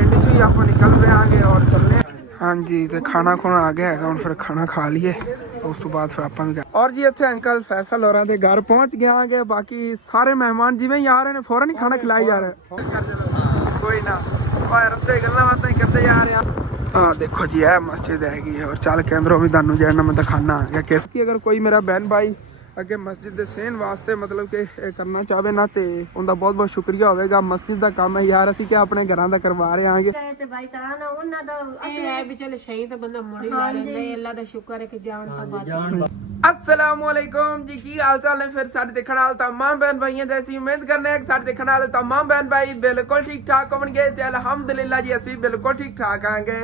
पिंड च ही आप निकल रहे आगे और चलने। हाँ जी तो खाना खुना आ गया है हुण फिर खाना खा लीए उस तो बाद फिर आप भी और जी इत्थे अंकल फैसल होरां दे घर पहुंच गए आगे बाकी सारे मेहमान जिवें ही आ रहे ने फौरन ही खाना खिलाई जा रहे कोई ना और रस्ते गल्लां बातां करते जा रहे हैं। हाँ देखो जी है मस्जिद हैगी और चल के अंदरों भी तुहानूं जाना मैं दिखाना आ गया किस की अगर कोई मेरा बहन भाई अगे मस्जिद दे सेहन वास्ते मतलब कि करना चाहे ना तो उनका बहुत बहुत शुक्रिया होगा। मस्जिद का काम है यार असीं क्या अपने घरां दा करवा रहे आंगे ਤੇ ਬਾਈ ਤਾਂ ਨਾ ਉਹਨਾਂ ਦਾ ਅਸੀਂ ਹੈ ਵੀ ਚਲ ਸ਼ਹੀ ਤਾਂ ਬੰਦਾ ਮੁੜ ਹੀ ਲਾ ਲੈਂਦਾ ਅੱਲਾ ਦਾ ਸ਼ੁਕਰ ਹੈ ਕਿ ਜਾਨ ਤੋਂ ਬਚ अस्सलाम वालेकुम जी की हाल चाल है फिर साडे देखण वाले तमाम बहन भाइयों दी असीं उम्मीद करने कि साडे देखण वाले तमाम बहन भाई बिल्कुल ठीक ठाक होणगे ते अल्हम्दुलिल्लाह जी असीं बिल्कुल ठीक ठाक आंगे।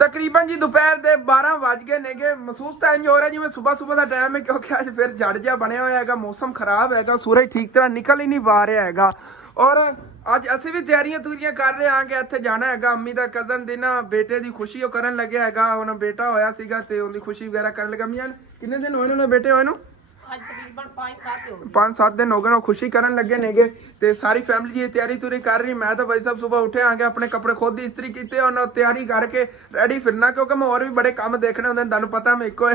तकरीबन जी दोपहर दे 12 वज गए नेगे महसूस तो इंज हो रहा जिवें सुबह सुबह का टाइम है क्योंकि अज फिर जड़ जिहा बनया होया हैगा मौसम खराब हैगा सूरज ठीक तरह निकल ही नहीं पा रहा हैगा और ਅੱਜ ਅਸੀਂ ਵੀ ਤਿਆਰੀਆਂ ਤੂਰੀਆਂ ਕਰ ਰਹੇ ਆਂਗੇ ਇੱਥੇ ਜਾਣਾ ਹੈਗਾ ਅੰਮੀ ਦਾ ਕਜ਼ਨ ਦੀ ਨਾ ਬੇਟੇ ਦੀ ਖੁਸ਼ੀ ਉਹ ਕਰਨ ਲੱਗਿਆ ਹੈਗਾ ਉਹਨਾਂ ਬੇਟਾ ਹੋਇਆ ਸੀਗਾ ਤੇ ਉਹਦੀ ਖੁਸ਼ੀ ਵਗੈਰਾ ਕਰਨ ਲੱਗਾ ਅੰਮੀ ਕਿੰਨੇ ਦਿਨ ਹੋਏ ਨੇ ਬੇਟੇ ਹੋਏ ਨੂੰ ਅੱਜ ਤਕਰੀਬਨ 5-7 दिन हो गए ना खुशी करन लगे नेगे ते सारी फैमिली जी तैयारी तुरी कर रही मैं तो भाई साहब सुबह उठे आगे अपने कपड़े खुद ही इस्त्री कीते और तैयारी करके रेडी फिरना क्योंकि मैं और भी बड़े काम देखने होंगे तुहानूं पता मैं इको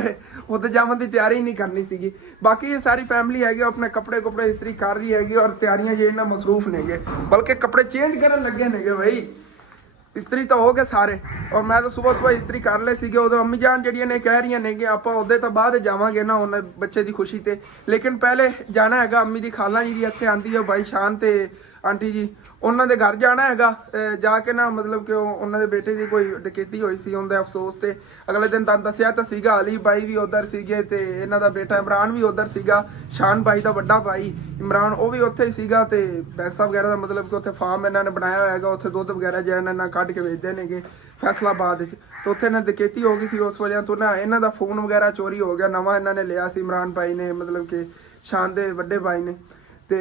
उधर जावन की तैयारी नहीं करनी सीगी। बाकी ये सारी फैमिली हैगी अपने कपड़े कुपड़े इस्त्री कर रही हैगी और तैयारियां जे इन्ना मसरूफ नेगे बल्कि कपड़े चेंज करन लगे नेगे भाई इस्त्री तो हो गए सारे और मैं तो सुबह सुबह इस्त्री कर ले सीगे उधर अम्मी जान जड़ियां ने कह रही ने कि आप उहदे तो बाद जावांगे ना उन्हें बच्चे की खुशी ते लेकिन पहले जाना हैगा अम्मी दी खाला जी इत्थे आंदी है भाई शान ते आंटी जी ਉਹਨਾਂ ਦੇ ਘਰ ਜਾਣਾ ਹੈਗਾ ਜਾ ਕੇ ਨਾ ਮਤਲਬ ਕਿ ਉਹਨਾਂ ਦੇ ਬੇਟੇ ਦੀ ਕੋਈ ਡਕੈਤੀ ਹੋਈ ਸੀ ਉਹਦੇ ਅਫਸੋਸ ਤੇ ਅਗਲੇ ਦਿਨ ਤਾਂ ਦੱਸਿਆ ਤਾਂ ਸੀਗਾ ਅਲੀ ਬਾਈ ਵੀ ਉਧਰ ਸੀਗੇ ਤੇ ਇਹਨਾਂ ਦਾ ਬੇਟਾ ਇਮਰਾਨ ਵੀ ਉਧਰ ਸੀਗਾ ਸ਼ਾਨ ਬਾਈ ਦਾ ਵੱਡਾ ਭਾਈ ਇਮਰਾਨ ਉਹ ਵੀ ਉੱਥੇ ਹੀ ਸੀਗਾ ਤੇ ਪੈਸਾ ਵਗੈਰਾ ਦਾ ਮਤਲਬ ਕਿ ਉੱਥੇ ਫਾਰਮ ਇਹਨਾਂ ਨੇ ਬਣਾਇਆ ਹੋਇਆ ਹੈਗਾ ਉੱਥੇ ਦੁੱਧ ਵਗੈਰਾ ਜਿਹੜਾ ਇਹਨਾਂ ਨਾਲ ਕੱਢ ਕੇ ਵੇਚਦੇ ਨੇਗੇ ਫੈਸਲਾਬਾਦ ਵਿੱਚ ਤੇ ਉੱਥੇ ਇਹਨਾਂ ਡਕੈਤੀ ਹੋ ਗਈ ਸੀ ਉਸ ਵਜ੍ਹਾ ਤੋਂ ਨਾ ਇਹਨਾਂ ਦਾ ਫੋਨ ਵਗੈਰਾ ਚੋਰੀ ਹੋ ਗਿਆ ਨਵਾਂ ਇਹਨਾਂ ਨੇ ਲਿਆ ਸੀ ਇਮਰਾਨ ਭਾਈ ਨੇ ਮਤਲਬ ਕਿ ਸ਼ਾਨ ਦੇ ਵੱਡੇ ਭਾਈ ਨੇ ਤੇ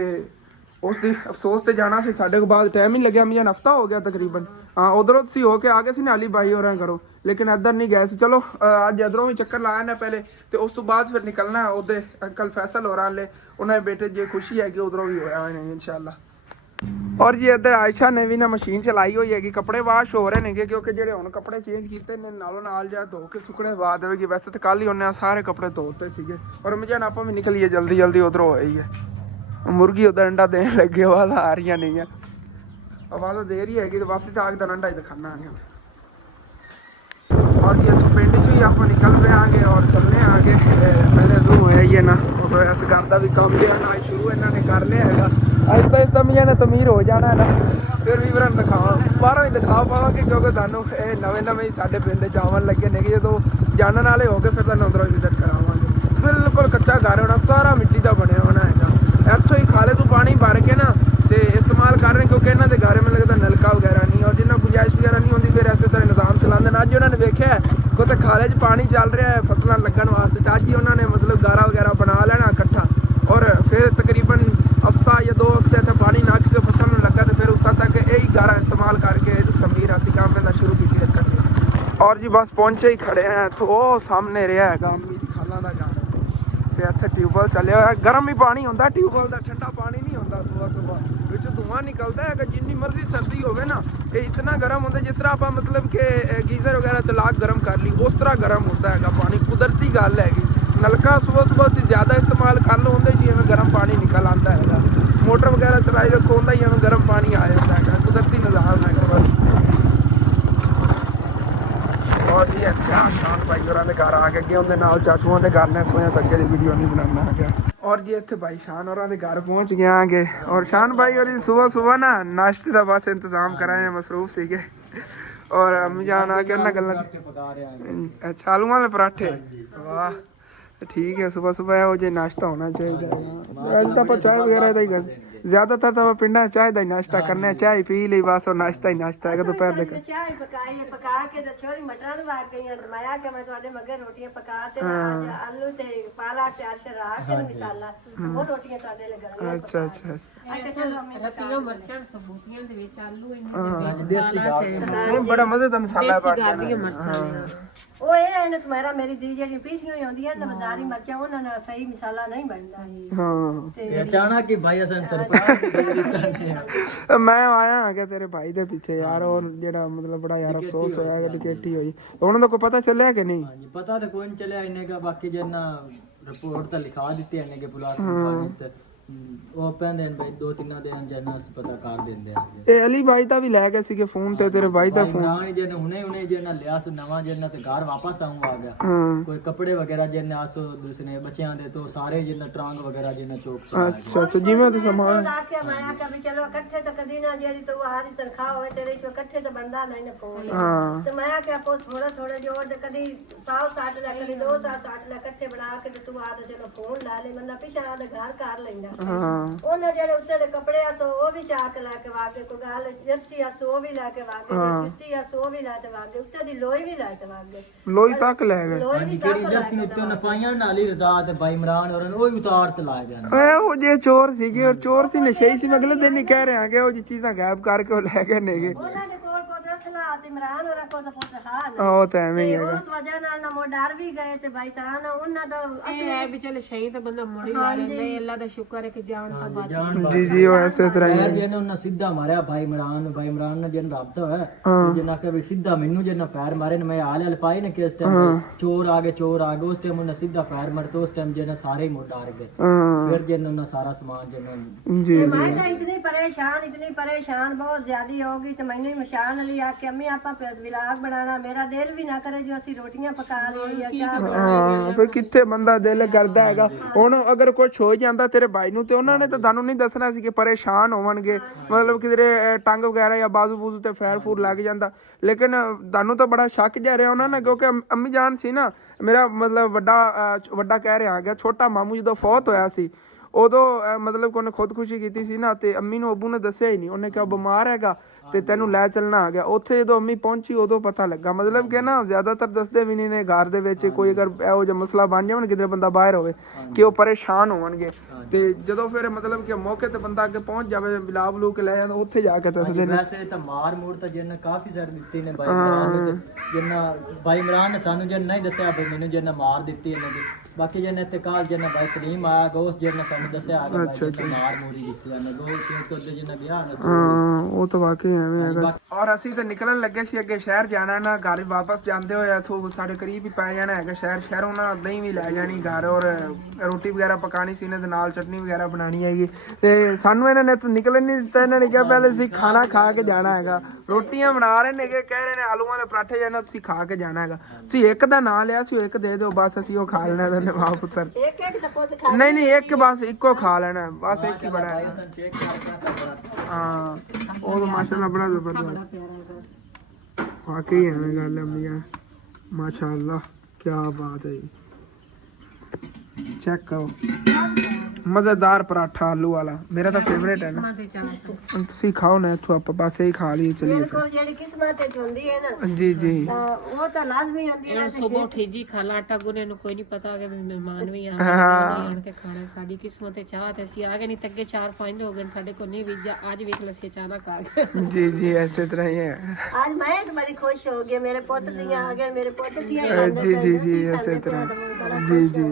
ਉਸ ਦੀ ਅਫਸੋਸ ਤੇ ਜਾਣਾ ਸੀ ਸਾਡੇ ਕੋਲ ਬਾਅਦ ਟਾਈਮ ਹੀ ਲੱਗਿਆ ਮੀਆਂ ਹਫਤਾ ਹੋ ਗਿਆ ਤਕਰੀਬਨ ਹਾਂ ਉਧਰੋਂ ਤੁਸੀਂ ਹੋ ਕੇ ਆ ਗਏ ਸੀ ਨਾ ਅਲੀ ਬਾਈ ਹੋਰਾਂ ਕਰੋ ਲੇਕਿਨ ਇੱਧਰ ਨਹੀਂ ਗਏ ਸੀ ਚਲੋ ਅੱਜ ਇੱਧਰੋਂ ਵੀ ਚੱਕਰ ਲਾਇਆ ਨਾ ਪਹਿਲੇ ਤੇ ਉਸ ਤੋਂ ਬਾਅਦ ਫਿਰ ਨਿਕਲਣਾ ਉਹਦੇ ਅੰਕਲ ਫੈਸਲ ਹੋਰਾਂ ਲੈ ਉਹਨਾਂ ਦੇ ਬੇਟੇ ਜੇ ਖੁਸ਼ੀ ਹੈਗੀ ਉਧਰੋਂ ਵੀ ਹੋਇਆ ਹੋਇਆ ਇਨਸ਼ਾਅੱਲਾ। और जी इधर आयशा ने भी ना मशीन चलाई हुई हैगी कपड़े वाश हो रहे ने क्योंकि जो हम कपड़े चेंज किए ने नालों नाल जा धो के सुकने बाद देगी वैसे तो कल ही उन्हें सारे कपड़े धोते सीगे और मजान आप भी निकलीए जल्दी जल्दी उधरों हो ही है मुर्गी उधर अंडा देने लगे आवाज़ आ रही नहीं है आवाज़ दे रही हैगी तो वापस आग का अंडा ही दिखाना है और ये तो पिंड च ही आप निकल रहे आगे और चलने आगे पहले तो होया ही है ना और इस घर का भी काम लिया ना शुरू इन्होंने कर लिया है आहिस्ता आहिस्ता मियाँ ने तमीर हो जाना है ना फिर भी फिर दिखावा बाहरों ही दिखा पावांगे क्योंकि तुहानूं नवे नवे ही साडे पिंड च आवन लगे ने जो जानने वाले हो गए फिर तुहानूं अंदरों विजिट करावांगे। बिल्कुल कच्चा घर होना सारा मिट्टी का बनया होना है इत्थों ही खाले तो पानी भर के ना ते इस्तेमाल कर रहे क्योंकि इन्हों के घर में लगता नलका वगैरह नहीं और जिन्हें गुंजाइश वगैरह नहीं होती फिर इस तरह निज़ाम चलाते अज उन्होंने वेख्या कि तो खाले च पानी चल रहा है फसलों लगन वास्ते अज ही उन्होंने मतलब गारा वगैरह बना लेना इकट्ठा और फिर तकरीबन हफ्ता या 2 हफ्ते इतने पानी ना किसी फसल में लगा तो फिर उत्तर तक यही गारा इस्तेमाल करके तमीर आती काम का शुरू की रखेंगे। और जी बस पहुंचे ही खड़े हैं तो वो सामने रहा है अम्मी की खालों का घर ਤੇ ਇੱਥੇ ਟਿਊਬਵੈਲ ਚੱਲਿਆ ਹੋਇਆ ਗਰਮ ਹੀ ਪਾਣੀ ਹੁੰਦਾ ਟਿਊਬਵੈਲ ਦਾ ਠੰਡਾ ਪਾਣੀ ਨਹੀਂ ਹੁੰਦਾ ਸਵੇਰ ਸਵੇਰ ਵਿੱਚ ਧੂਆਂ ਨਿਕਲਦਾ ਹੈਗਾ ਜਿੰਨੀ ਮਰਜ਼ੀ ਸਰਦੀ ਹੋਵੇ ਨਾ ਇਹ ਇਤਨਾ ਗਰਮ ਹੁੰਦਾ ਜਿਸ ਤਰ੍ਹਾਂ ਆਪਾਂ ਮਤਲਬ ਕਿ ਗੀਜ਼ਰ ਵਗੈਰਾ ਚਲਾ ਕੇ ਗਰਮ ਕਰ ਲਈ ਉਸ ਤਰ੍ਹਾਂ ਗਰਮ ਹੁੰਦਾ ਹੈਗਾ ਪਾਣੀ ਕੁਦਰਤੀ ਗੱਲ ਹੈਗੀ ਨਲਕਾ ਸਵੇਰ ਸਵੇਰ ਅਸੀਂ ਜ਼ਿਆਦਾ ਇਸਤੇਮਾਲ ਕਰ ਲਓ ਹੁੰਦਾ ਜਿਵੇਂ ਗਰਮ ਪਾਣੀ ਨਿਕਲ ਆਉਂਦਾ ਹੈਗਾ ਮੋਟਰ ਵਗੈਰਾ ਚਲਾਈ ਰੱਖੋ ਹੁੰਦਾ ਹੀ ਐਵੇਂ ਗਰਮ ਪਾਣੀ ਆ ਜਾਂਦਾ ਹੈਗਾ ਕੁਦਰਤੀ ਨਿਜ਼ਾਮ ਹੈਗਾ ਬਸ। और जी अच्छा शान भाई होरां दे घर आके गए उनके नाल चाचूआं दे घर ने इस वजह तक दी वीडियो नहीं बनाना है और जी इत्थे भाई शान होरां दे घर पहुंच गए आगे और शान भाई होरी सुबह सुबह ना नाश्ते दा बस इंतजाम कराने मसरूफ सीगे और अम्मी जान आके उन्हां गल्लां अच्छा आलू वाले पराठे वाह ठीक है सुबह सुबह हो जे नाश्ता होना चाहिए अज तो चाय वगैरह दा ही गल ज्यादातर तो पिंडा चाय का ही नाश्ता करने चाय पी ली बस और नाश्ता ही नाश्ता है दोपहर तक ਚਾਹ ਪਕਾਈ ਪਕਾ ਕੇ ਤੇ ਛੋਰੀ ਮਟਰਾਂ ਨੂੰ ਵਾਗ ਗਈਆਂ ਮੈਂ ਕਿ ਮੈਂ ਤੁਹਾਡੇ ਮਗਰ ਰੋਟੀਆਂ ਪਕਾ ਤੇ ਆਲੂ ਤੇ ਪਾਲਾ ਤੇ ਅਰਸ਼ਰ ਆ ਕੇ ਮਸਾਲਾ ਉਹ ਰੋਟੀਆਂ ਤੁਹਾਡੇ ਲਗਾਉਣੀਆਂ अच्छा अच्छा ਰਤੀਆਂ ਮਿਰਚਾਂ ਸਬੂਤੀਆਂ ਦੇ ਵਿੱਚ ਆਲੂ ਇਹਨਾਂ ਦੇ ਵਿੱਚ ਪਾਲਾ ਤੇ नहीं बड़ा मजे का मसाला है ਗਾਦੀਆਂ ਮਿਰਚਾਂ ਉਹ ਇਹ ਇਹਨੇ ਸਮਾਰਾ ਮੇਰੀ ਦੀ ਜਿਹੜੀ ਪੀਠੀਆਂ ਹੋਈ ਹੁੰਦੀਆਂ ਨਾ ਬਾਜ਼ਾਰੀ ਮਿਰਚਾਂ ਉਹਨਾਂ ਨਾਲ ਸਹੀ ਮਸਾਲਾ ਨਹੀਂ ਬਣਦਾ हाँ ਤੇ अचानक ही भाई हसन सरपंच ਮੈਂ ਆਇਆ ਆ ਕਿ ਤੇਰੇ ਭਾਈ ਦੇ ਪਿੱਛੇ ਯਾਰ, ਉਹ ਜਿਹੜਾ ਮਤਲਬ ਬੜਾ ਯਾਰ ਅਫਸੋਸ ਹੋਇਆ ਕਿ ਡਿਕੇਟੀ ਹੋਈ। ਉਹਨਾਂ ਦਾ ਕੋਈ ਪਤਾ ਚੱਲਿਆ ਕਿ ਨਹੀਂ? ਹਾਂਜੀ ਪਤਾ ਤਾਂ ਕੋਈ ਨਹੀਂ ਚੱਲਿਆ ਇਹਨੇ ਦਾ, ਬਾਕੀ ਜਿੰਨਾ ਰਿਪੋਰਟ ਤਾਂ ਲਿਖਾ ਦਿੱਤੀ ਇਹਨੇ ਕਿ ਪੁਲਿਸ ਨੂੰ ਤੇ ਉਹ ਕਹਿੰਦੇ ਨੇ ਬਈ 2-3 ਦਿਨ ਜਨਾ ਅਸੀਂ ਪਤਾ ਕਰ ਦਿੰਦੇ ਆ। ਇਹ ਅਲੀ ਭਾਈ ਦਾ ਵੀ ਲੈ ਗਏ ਸੀਗੇ ਫੋਨ ਤੇ ਤੇਰੇ ਭਾਈ ਦਾ ਫੋਨ। ਇਮਰਾਨ ਜੀ ਨੇ ਹੁਣੇ ਜਿਹਨਾਂ ਲਿਆ ਸੋ ਨਵਾਂ ਜਿਹਨਾਂ ਤੇ ਘਰ ਵਾਪਸ ਆਉਂ ਆ ਗਿਆ। ਕੋਈ ਕੱਪੜੇ ਵਗੈਰਾ ਜਿਹਨੇ ਆਸੋ ਦੂਸਰੇ ਬੱਚਿਆਂ ਦੇ ਤੋਂ ਸਾਰੇ ਜਿਹਨਾਂ ਟਰੰਕ ਵਗੈਰਾ ਜਿਹਨਾਂ ਚੋਕ। ਅੱਛਾ ਅੱਛਾ, ਜਿਵੇਂ ਤੇ ਸਮਾਨ ਲਾ ਕੇ ਮਾਇਆ ਕभी ਚਲੋ ਇਕੱਠੇ ਤਾਂ ਕਦੀ ਨਾ ਜਿਹੜੀ ਤੂੰ ਆਹ ਦੀ ਤਨਖਾਹ ਹੋਵੇ ਤੇਰੇ ਚੋਂ ਇਕੱਠੇ ਤਾਂ ਬੰਦਾ ਨਹੀਂ ਨਾ ਫੋਨ। ਹਾਂ ਤੇ ਮੈਂ ਕਿਹਾ ਆਪੋ ਥੋੜਾ ਜੋੜ ਤੇ ਕਦੀ 160 ਲੈ ਕਦੀ 260 ਲੈ ਇਕੱਠੇ ਬਣਾ ਕੇ ਤੇ ਤੂੰ ਆ ਤੇ ਚਲੋ ਫੋਨ ਲਾ ਲੈ, ਬੰਦਾ ਪਿਛਾ ਦੇ ਘਰ ਕਰ ਲੈਂਦਾ। ਹਾਂ ਉਹਨਾਂ ਜਿਹੜੇ ਉੱਤੇ ਦੇ ਕੱਪੜੇ ਆ ਸੋ ਉਹ ਵੀ ਚਾਕ ਲੈ ਕੇ ਵਾਗੇ, ਕੋਈ ਗੱਲ ਜਰਸੀ ਆ ਸੋ ਉਹ ਵੀ ਲੈ ਕੇ ਵਾਗੇ, ਜੁੱਤੀ ਆ ਸੋ ਉਹ ਵੀ ਲੈ ਕੇ ਵਾਗੇ, ਉੱਤੇ ਦੀ ਲੋਈ ਵੀ ਲੈ ਕੇ ਵਾਗੇ, ਲੋਈ ਤੱਕ ਲੈ ਗਏ। ਲੋਈ ਵੀ ਜਿਹੜੀ ਜਰਸੀ ਉੱਤੇ ਉਹਨੇ ਪਾਈਆਂ ਨਾਲ ਹੀ ਰਜ਼ਾ ਤੇ ਬਾਈ ਇਮਰਾਨ ਔਰ ਉਹ ਵੀ ਉਤਾਰ ਤੇ ਲਾਏ ਜਾਂਦੇ। ਓਏ ਉਹ ਜੇ ਚੋਰ ਸੀਗੇ, ਔਰ ਚੋਰ ਸੀ ਨਸ਼ਈ ਸੀ। ਮੈਂ ਅਗਲੇ ਦਿਨ ਹੀ ਕਹਿ ਰਿਹਾ ਕਿ ਉਹ ਜੀ ਚੀਜ਼ਾਂ ਗਾਇਬ ਕਰਕੇ ਉਹ ਲੈ ਗਏ ਨੇਗੇ। ਉਹਨਾਂ ਦੇ ਕੋਲ ਪੁੱਤਰ ਸਲਾਹ ਤੇ ਇਮਰਾਨ ਹੋਰਾਂ ਕੋਲ ਤਾਂ ਪੁੱਤਰ ਹਾਲ ਉਹ ਤਾਂ ਐਵੇਂ ਹੀ ਹੈਗਾ। ਉਸ ਵਜ੍ਹਾ ਨਾਲ ਨਾ ਮੋ ਡਰ ਵੀ ਗਏ ਤੇ ਬਾਈ ਤਾਂ ਨਾ ਉਹਨਾਂ ਦਾ ਇਹ ਹੈ ਵੀ ਚਲ ਸ਼ਹੀ ਤਾਂ ਬੰਦਾ ਮੋੜੀ ਲਾ ਲੈਂਦਾ, ਅੱਲਾ ਦਾ ਸ਼ੁਕਰ ਹੈ ਕਿ ਜਾਨ ਤਾਂ ਬਚ ਜੀ ਜੀ, ਉਹ ਐਸੇ ਤਰ੍ਹਾਂ ਹੀ ਯਾਰ ਜਿਹਨੇ ਉਹਨਾਂ ਸਿੱਧਾ ਮਾਰਿਆ ਬਾਈ ਇਮਰਾਨ ਨਾਲ ਜਿਹਨਾਂ ਰਾਬਤਾ ਹੋਇਆ, ਜਿਹਨਾਂ ਕਿ ਵੀ ਸਿੱਧਾ ਮੈਨੂੰ ਜਿਹਨਾਂ ਫਾਇਰ ਮਾਰੇ ਨੇ, ਮੈਂ ਹਾਲ ਪਾਈ ਨੇ ਕਿ ਇਸ ਟਾਈਮ ਚੋਰ ਆ ਗਏ ਉਸ ਟਾਈਮ ਉਹਨਾਂ ਸਿੱਧਾ ਫਾਇਰ ਮਾਰਤਾ, ਉਸ ਟਾਈਮ ਜਿਹਨਾਂ ਸਾਰੇ ਹੀ ਡਰ ਗਏ। ਫਿਰ ਜਿਹਨਾਂ ਉਹਨਾਂ ਸਾਰਾ ਸਮਾਨ ਜਿਹਨਾਂ ਜੀ ਮੈਂ ਤਾਂ ਇਤਨੀ ਪਰੇਸ਼ਾਨ ਬਹੁਤ ਜ਼ਿਆਦੀ ਹੋ ਗਈ ਤੇ ਮੈਨੂੰ ਹੀ ਮਸ਼ਾਨ ਅਲੀ ਆ ਕੇ ਅੰਮੀ ਆਪਾਂ ਵਿਲਾਗ ਬਣਾਣਾ, ਮੇਰਾ ਦਿਲ ਵੀ ਨਾ ਕਰੇ ਜੋ ਅਸੀਂ ਰੋਟੀਆਂ ਪਕਾ ਲਈਏ ਜਾਂ ਚਾਹ ਬਣਾ ਹਾਂ ਫਿਰ ਕਿੱਥੇ ਬੰਦਾ ਦਿਲ ਕਰਦਾ ਹੈਗਾ। ਹੁਣ ਅਗਰ ਕੁਝ ਹੋ ਜਾਂਦਾ ਤੇਰੇ ਭਾਈ ਨੂੰ ਤੇ ਉਹਨਾਂ ਨੇ ਤਾਂ ਤੁਹਾਨੂੰ ਨਹੀਂ ਦੱਸਣਾ ਸੀ ਕਿ ਪਰੇਸ਼ਾਨ ਹੋਵਣਗੇ, ਮਤਲਬ ਕਿਧਰੇ ਟੰਗ ਵਗੈਰਾ ਜਾਂ ਬਾਜ਼ੂ ਬੂਜ਼ੂ ਤੇ ਫੈਰ ਫੂਰ ਲੱਗ ਜਾਂਦਾ। ਲੇਕਿਨ ਤੁਹਾਨੂੰ ਤਾਂ ਬੜਾ ਸ਼ੱਕ ਜਾ ਰਿਹਾ ਉਹਨਾਂ ਨੇ, ਕਿਉਂਕਿ ਅੰਮੀ ਜਾਨ ਸੀ ਨਾ, ਮੇਰਾ ਮਤਲਬ ਵੱਡਾ ਕਹਿ ਰਿਹਾ ਗਿਆ, ਛੋਟਾ ਮਾਮੂ ਜਦੋਂ ਫੌਤ ਹੋਇਆ ਸੀ ਉਦੋਂ ਮਤਲਬ ਕਿ ਉਹਨੇ ਖੁਦਕੁਸ਼ੀ ਕੀਤੀ ਸੀ ਨਾ, ਤੇ ਅੰਮੀ ਨੂੰ ਅੱਬੂ ਨੇ ਦੱਸਿਆ ਹੀ ਨਹੀਂ। ਉਹਨੇ ਕਿਹਾ ਬਿਮਾਰ ਹੈਗਾ ਤੇ ਤੈਨੂੰ ਲੈ ਚੱਲਣਾ ਆ ਗਿਆ। ਉੱਥੇ ਜਦੋਂ ਅੰਮੀ ਪਹੁੰਚੀ ਉਦੋਂ ਪਤਾ ਲੱਗਾ। ਮਤਲਬ ਕਿ ਨਾ ਜ਼ਿਆਦਾਤਰ ਦੱਸਦੇ ਵੀ ਨਹੀਂ ਨੇ ਘਰ ਦੇ ਵਿੱਚ ਕੋਈ ਅਗਰ ਇਹੋ ਜਿਹਾ ਮਸਲਾ ਬਣ ਜਾਵੇ ਕਿਤੇ ਬੰਦਾ ਬਾਹਰ ਹੋਵੇ ਕਿ ਉਹ ਪਰੇਸ਼ਾਨ ਹੋਣਗੇ। ਤੇ ਜਦੋਂ ਫਿਰ ਮਤਲਬ ਕਿ ਮੌਕੇ ਤੇ ਬੰਦਾ ਅੱਗੇ ਪਹੁੰਚ ਜਾਵੇ, ਬਿਲਾ ਬਲੂ ਕੇ ਲੈ ਜਾਂਦਾ, ਉੱਥੇ ਜਾ ਕੇ ਦੱਸਦੇ ਨੇ। ਵੈਸੇ ਤਾਂ ਮਾਰ ਮੂਰ ਤਾਂ ਜਿਹਨਾਂ ਕਾਫੀ ਜ਼ਰ ਦਿੱਤੀ ਨੇ ਬਾਈ ਇਮਰਾਨ ਨੂੰ, ਜਿੰਨਾ ਬਾਈ ਇਮਰਾਨ ਨੇ ਸਾਨੂੰ ਜੇ ਨਹੀਂ ਦੱਸਿਆ ਬਈ ਮੈਨੂੰ ਜਿਹਨਾਂ ਮਾਰ ਦਿੱਤੀ ਇਹਨਾਂ ਦੀ। ਬਾਕੀ ਜਿਹਨਾਂ ਤੇ ਕਾਲ ਜਿਹਨਾਂ ਬਾਈ ਸਲੀਮ ਆਇਆ ਗੋਸ ਜਿਹਨਾਂ ਸਾਨੂੰ ਦੱਸਿਆ ਆ ਗਿਆ ਮਾਰ ਮੂਰੀ ਦਿੱਤੀ ਇਹਨਾਂ ਗੋਸ ਤੋਂ ਜਿਹਨਾਂ ਗਿਆ ਨਾ। ਹਾਂ ਉਹ ਤਾਂ ਵਾਕਈ ਐਵੇਂ ਹੈਗਾ। ਔਰ ਅਸੀਂ ਤਾਂ ਨਿਕਲਣ ਲੱਗੇ ਸੀ ਅੱਗੇ ਸ਼ਹਿਰ ਜਾਣਾ ਨਾ, ਘਰ ਵਾਪਸ ਜਾਂਦੇ ਹੋਏ ਇੱਥੋਂ ਸਾਡੇ ਕਰੀਬ ਹੀ ਪੈ ਜਾਣਾ ਹੈਗਾ ਸ਼ਹਿਰੋਂ ਨਾ ਦਹੀਂ ਵੀ ਲੈ ਜਾਣੀ ਘਰ, ਔਰ ਰੋਟੀ ਵਗੈਰਾ ਪਕਾਣੀ ਸੀ ਇਹਨਾਂ ਦੇ ਨਾਲ, ਚਟਨੀ ਵਗੈਰਾ ਬਣਾਣੀ ਹੈਗੀ। ਤੇ ਸਾਨੂੰ ਇਹਨਾਂ ਨੇ ਇੱਥੋਂ ਨਿਕਲਣ ਨਹੀਂ ਦਿੱਤਾ। ਇਹਨਾਂ ਨੇ ਕਿਹਾ ਪਹਿਲੇ ਅਸੀਂ ਖਾਣਾ ਖਾ ਕੇ ਜਾਣਾ ਹੈਗਾ। ਰੋਟੀਆਂ ਬਣਾ ਰਹੇ ਨੇ, ਕਹਿ ਰਹੇ ਨੇ ਆਲੂਆਂ ਦੇ ਪਰਾਠੇ ਜਾਣਾ, ਤੁਸੀਂ ਖਾ ਕੇ ਜਾਣਾ ਹੈਗਾ। ਤੁਸੀਂ ਇੱਕ ਦਾ ਨਾਂ ਲਿਆ ਸੀ, ਇੱਕ ਦੇ ਦਿਓ ਬਸ, ਅਸੀਂ ਉਹ ਖਾ ਲੈਣਾ। ਧੰਨਵਾਦ ਪੁੱਤਰ। ਇੱਕ ਤਾਂ ਪੁੱਤ ਖਾ ਨਹੀਂ ਇੱਕ ਬਸ ਇੱਕੋ ਖਾ ਲੈਣਾ ਬਸ, ਇੱਕ ਹੀ ਬੜਾ ਹੈ। ਹਾਂ ਉਹ ਤਾਂ ਮਾਸ਼ਾਅੱਲਾ ਬੜਾ ਜ਼ਬਰਦਸਤ ਵਾਕਈ ਐਵੇਂ ਗੱਲ ਹੈ ਮੀਆਂ, ਮਾਸ਼ਾਅੱਲਾ ਕੀ ਬਾਤ ਹੈ। ਚੈੱਕ ਕਰੋ, ਮਜ਼ੇਦਾਰ ਪਰਾਠਾ ਆਲੂ ਵਾਲਾ, ਮੇਰਾ ਤਾਂ ਫੇਵਰੇਟ ਹੈ ਨਾ। ਤੁਸੀਂ ਖਾਓ ਨਾ ਇੱਥੋਂ, ਆਪਾਂ ਬਸ ਇਹੀ ਖਾ ਲਈਏ ਚਲੀਏ ਬਿਲਕੁਲ ਜਿਹੜੀ ਕਿਸਮਤ ਚ ਹੁੰਦੀ ਹੈ ਨਾ ਜੀ ਜੀ, ਉਹ ਤਾਂ ਲਾਜ਼ਮੀ ਹੁੰਦੀ ਹੈ। ਸੁਬਹ ਠੇਜੀ ਖਾਲਾ ਆਟਾ ਗੁਨੇ ਨੂੰ ਕੋਈ ਨਹੀਂ ਪਤਾ ਕਿ ਮਹਿਮਾਨ ਵੀ ਆਣ ਕੇ ਖਾਣਾ। ਸਾਡੀ ਕਿਸਮਤ ਤੇ ਚਾਹ ਤੇ ਅਸੀਂ ਆ ਗਏ, ਨਹੀਂ ਤਾਂ ਅੱਗੇ 4-5 ਹੋ ਗਏ ਸਾਡੇ ਕੋਲ ਨਹੀਂ ਵੀਜਾ। ਅੱਜ ਵੇਖ ਲਸੀ ਅਚਾਨਕ ਆ ਗਏ। ਜੀ ਜੀ ਐਸੇ ਤਰ੍ਹਾਂ ਹੀ ਹੈ। आज मैं तो बड़ी खुश हो गई, मेरे पोते दियां आ गए, मेरे पोते दियां जी जी जी ऐसे तरह जी जी,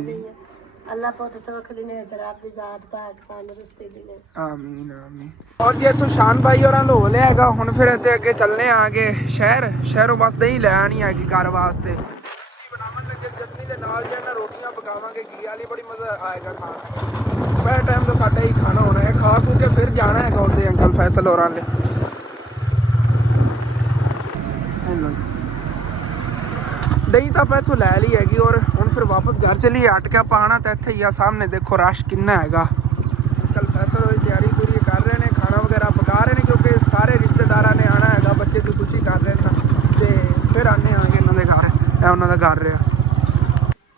अल्लाह पोते सबक दिने तेरा आपकी जात पाक तंदुरुस्ती दिने ਆਮੀਨ ਆਮੀਨ। ਔਰ ਜੀ ਇੱਥੋਂ ਸ਼ਾਨ ਭਾਈ ਹੋਰਾਂ ਲੋ ਲਿਆ ਹੈਗਾ। ਹੁਣ ਫਿਰ ਇੱਥੇ ਅੱਗੇ ਚੱਲਨੇ ਆਗੇ ਸ਼ਹਿਰੋਂ ਬਸ ਦਹੀਂ ਲੈ ਆਣੀ ਹੈਗੀ ਘਰ ਵਾਸਤੇ। ਬਣਾਉਣ ਲੱਗੇ ਚਟਨੀ ਦੇ ਨਾਲ ਜਿਹੜਾ ਰੋਟੀਆਂ ਪਕਾਵਾਂਗੇ ਘੀ ਵਾਲੀ, ਬੜੀ ਮਜ਼ਾ ਆਏਗਾ ਖਾਣ। ਪਹਿਲੇ ਟਾਈਮ ਤਾਂ ਸਾਡਾ ਹੀ ਖਾਣਾ ਹੋਣਾ ਹੈ, ਖਾ ਖੂ ਕੇ ਫਿਰ ਜਾਣਾ ਹੈਗਾ ਉਹਦੇ ਅੰਕਲ ਫੈਸਲ ਹੋਰਾਂ ਦੇ। ਦਹੀਂ ਤਾਂ ਆਪਾਂ ਇੱਥੋਂ ਲੈ ਲਈ ਹੈਗੀ। ਔਰ ਹੁਣ ਫਿਰ ਵਾਪਸ ਘਰ ਚਲੀਏ। ਅਟਕਿਆ ਪਾਣਾ ਤਾਂ ਇੱਥੇ ਹੀ ਆ, ਸਾਹਮਣੇ ਦੇਖੋ ਰਸ਼ ਕਿੰਨਾ ਹੈਗਾ। ਅੰਕਲ ਫੈਸਲ ਹੋਈ ਤਿਆਰੀ ਪੂਰੀ ਕਰ ਰਹੇ ਨੇ, ਖਾਣਾ ਵਗੈਰਾ ਪਕਾ ਰਹੇ ਨੇ, ਕਿਉਂਕਿ ਸਾਰੇ ਰਿਸ਼ਤੇਦਾਰਾਂ ਨੇ ਆਣਾ ਹੈਗਾ, ਬੱਚੇ ਦੀ ਖੁਸ਼ੀ ਕਰ ਰਹੇ ਨੇ। ਤੇ ਫਿਰ ਆਨੇ ਆਂਗੇ ਇਹਨਾਂ ਦੇ ਘਰ, ਇਹ ਉਹਨਾਂ ਦਾ ਘਰ ਰਿਹਾ।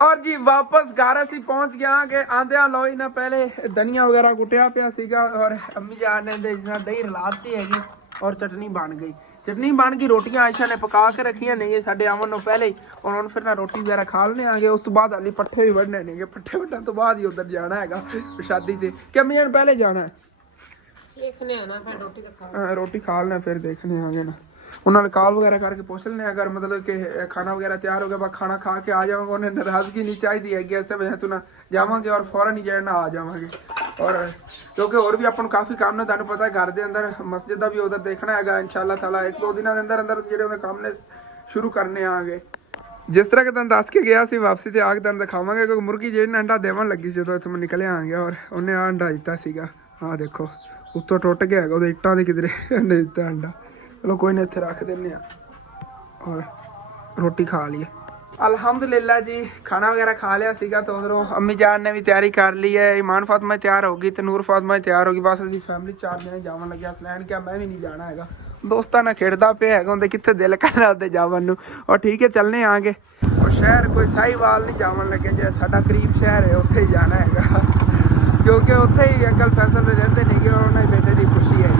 ਔਰ ਜੀ ਵਾਪਸ ਘਰ ਅਸੀਂ ਪਹੁੰਚ ਗਿਆ ਕਿ ਆਂਦਿਆਂ ਲੋਈ ਨਾ ਪਹਿਲੇ ਧਨੀਆ ਵਗੈਰਾ ਕੁੱਟਿਆ ਪਿਆ ਸੀਗਾ, ਔਰ ਅੰਮੀ ਜਾਨ ਨੇ ਦਹੀਂ ਰਲਾਤੀ ਹੈਗੀ ਔਰ ਚਟਨੀ ਬਣ ਗਈ। ਚਟਨੀ ਬਣ ਗਈ, ਰੋਟੀਆਂ ਆਇਸ਼ਾ ਨੇ ਪਕਾ ਕੇ ਰੱਖੀਆਂ ਨੇ ਸਾਡੇ ਆਵਣ ਨੂੰ ਪਹਿਲੇ ਹੀ। ਹੁਣ ਫਿਰ ਨਾ ਰੋਟੀ ਵਗੈਰਾ ਖਾ ਲੈਣੇ ਆਂਗੇ। ਉਸ ਤੋਂ ਬਾਅਦ ਹਾਲੀ ਪੱਠੇ ਵੀ ਵੱਢਣੇ ਨੇਗੇ, ਪੱਠੇ ਵੱਢਣ ਤੋਂ ਬਾਅਦ ਹੀ ਉਧਰ ਜਾਣਾ ਹੈਗਾ ਸ਼ਾਦੀ ਤੇ। ਕਿ ਅੰਮੀ ਜਾਨ ਪਹਿਲੇ ਜਾਣਾ ਹੈ? ਦੇਖਨੇ ਆ ਨਾ ਫਿਰ ਰੋਟੀ ਤਾਂ ਖਾ ਰੋਟੀ ਖਾ ਲੈਣਾ, ਫਿਰ ਦੇਖਣੇ ਆਂਗੇ ਨਾ। ਉਹਨਾਂ ਨਾਲ ਕਾਲ ਵਗੈਰਾ ਕਰਕੇ ਪੁੱਛ ਲੈਣੇ ਅਗਰ ਮਤਲਬ ਕਿ ਖਾਣਾ ਵਗੈਰਾ ਤਿਆਰ ਹੋ ਗਿਆ, ਬਾ ਖਾਣਾ ਖਾ ਕੇ ਆ ਜਾਵਾਂਗੇ। ਉਹਨੇ ਨਾਰਾਜ਼ਗੀ ਨਹੀਂ ਚਾਹੀਦੀ ਹੈਗੀ, ਇਸੇ ਵਜ੍ਹਾ ਤੋਂ ਨਾ ਜਾਵਾਂਗੇ ਔਰ ਫੌਰਨ ਹੀ ਜਿਹੜਾ ਆ ਜਾਵਾਂਗੇ। ਔਰ ਕਿਉਂਕਿ ਹੋਰ ਵੀ ਆਪਾਂ ਨੂੰ ਕਾਫੀ ਕੰਮ ਨੇ, ਤੁਹਾਨੂੰ ਪਤਾ ਘਰ ਦੇ ਅੰਦਰ ਮਸਜਿਦ ਦਾ ਵੀ ਉਧਰ ਦੇਖਣਾ ਹੈਗਾ ਇਨਸ਼ਾਅੱਲਾ ਤਾਲਾ। 1-2 ਦਿਨਾਂ ਦੇ ਅੰਦਰ ਜਿਹੜੇ ਉਹਦੇ ਕੰਮ ਨੇ ਸ਼ੁਰੂ ਕਰਨੇ ਆਗੇ। ਜਿਸ ਤਰ੍ਹਾਂ ਕਿ ਤੁਹਾਨੂੰ ਦੱਸ ਕੇ ਗਿਆ ਸੀ ਵਾਪਸੀ ਤੇ ਆ ਕੇ ਤੁਹਾਨੂੰ ਦਿਖਾਵਾਂਗੇ, ਕਿਉਂਕਿ ਮੁਰਗੀ ਜਿਹੜੀ ਅੰਡਾ ਦੇਵਣ ਲੱਗੀ ਸੀ ਜਦੋਂ ਇੱਥੋਂ ਨਿਕਲਿਆ ਆ ਗਿਆ ਔਰ ਉਹਨੇ ਆ ਅੰਡਾ ਦਿੱਤਾ ਸੀਗਾ। ਆਹ ਦੇਖੋ ਉੱਤੋਂ ਟੁੱਟ ਗਿਆ ਹੈਗਾ, ਉਹਦੇ ਇੱਟਾਂ ਦੇ ਕਿਧਰੇ ਉਹਨੇ ਦਿੱਤਾ ਅੰਡਾ। ਚਲੋ ਕੋਈ ਨਹੀਂ, ਇੱਥੇ ਰੱਖ ਦਿੰਦੇ ਆ ਔਰ ਰੋਟੀ ਖਾ ਲਈਏ। ਅਲਹਮਦੁਲਿल्लाह जी, खाना वगैरह खा लिया सीगा तो उधरों अम्मी जान ने भी तैयारी कर ली है। ईमान फातिमा तैयार होगी तो नूर फातिमा तैयार होगी। बस अभी फैमिली 4 जने जावन लगे। असलैन क्या मैं भी नहीं जाना हैगा, दोस्तां नाल खेडदा पिया हैगा, उंदे कित्थे दिल करदा उधर जावन नूं। और ठीक है चलने आगे। और शहर कोई साहिवाल नहीं जावन लगे, जे साडा करीब शहर है उत्थे ही जाना हैगा, क्योंकि उत्थे ही अंकल फैसल रहंदे नेगे और उन्हां दे बेटे दी खुशी है।